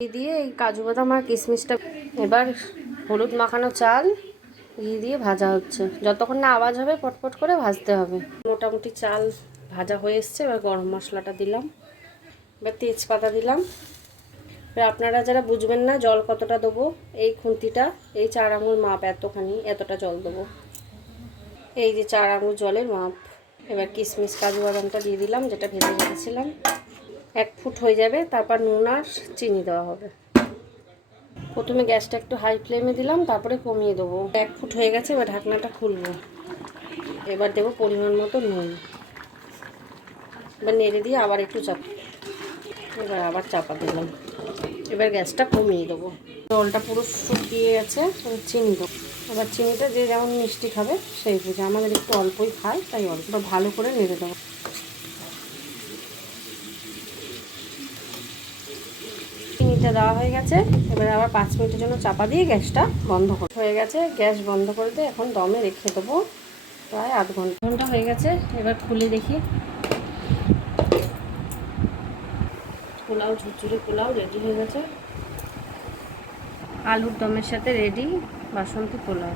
দিয়ে এই কাজু বাদাম আর কিশমিশটা এবার হলুদ মাখানো চাল ঘি দিয়ে ভাজা হচ্ছে। যতক্ষণ না আওয়াজ হবে পটপট করে ভাজতে হবে। মোটামুটি চাল ভাজা হয়ে এসছে। এবার গরম মশলাটা দিলাম, এবার তেজপাতা দিলাম। এবার আপনারা যারা বুঝবেন না জল কতটা দেবো, এই খুন্তিটা এই 4 আঙুল মাপ, এতটা জল দেবো। এই যে 4 আঙুল জলের মাপ। এবার কিশমিশ কাজু বাদামটা দিয়ে দিলাম, যেটা ভেজে রেখেছিলাম। 1 ফুট হয়ে যাবে, তারপর নুন আর চিনি দেওয়া হবে। প্রথমে গ্যাসটা একটু হাই ফ্লেমে দিলাম, তারপরে কমিয়ে দেবো। 1 ফুট হয়ে গেছে, এবার ঢাকনাটা খুলবো। এবার দেবো পরিমাণ মতো নুন। এবার নেড়ে দিয়ে আবার একটু এবার আবার চাপা দিলাম। এবার গ্যাসটা কমিয়ে দেবো। জলটা পুরো শুকিয়ে গেছে, এবার চিনি দেবো। এবার চিনিটা যে যেমন মিষ্টি খাবে সেই বুঝে, আমাদের একটু অল্পই খায় তাই অল্পটা ভালো করে নেড়ে দেবো। চিনিটা দেওয়া হয়ে গেছে, এবার আবার 5 মিনিটের জন্য চাপা দিয়ে গ্যাসটা বন্ধ হয়ে গেছে। গ্যাস বন্ধ করে দিয়ে এখন দমে রেখে দেবো প্রায় আধ ঘন্টা হয়ে গেছে। এবার খুলে দেখি, পোলাও, ঝুরঝুরি পোলাও রেডি হয়ে গেছে। আলুর দমের সাথে রেডি বাসন্তী পোলাও।